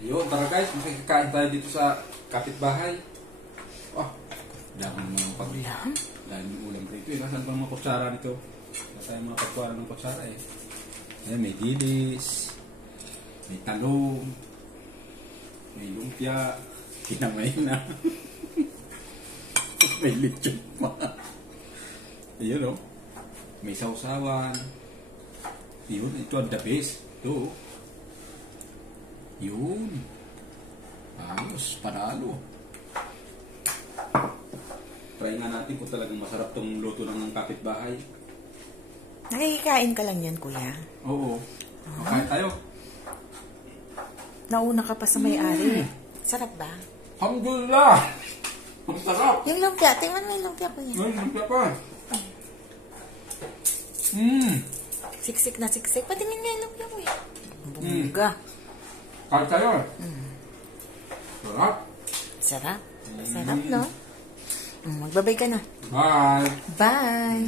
Ayun, tara guys, makikikain tayo dito sa kapitbahay. Oh, dami mga pag-ulam. Dami ng ulam rito. Nasaan bang mga kutsara nito? Wala tayong mga pagkuwara ng kutsara eh. Ayan, may dilis, may talong, may lumpia, kinamay na. May lechon pa. Ayun o. May sausawan. Yun, ito ang the best. Ito. Yun. Ayos, panalo. Try nga natin kung talagang masarap tong luto ng kapitbahay. Nakikikain ka lang yan, kuya? Oo. Makain tayo. Nauna ka pa sa may-ari. Sarap ba? Alhamdulillah! Ang sarap! Yung lumpia. Tingnan mo yung lumpia, kuya. Ay, lumpia pa. Siksik na siksik. Patingin nga yung lumpia, kuya. Bumuga. Kain tayo. Sarap. Sarap. Sarap, no? Magbabay ka na. Bye! Bye!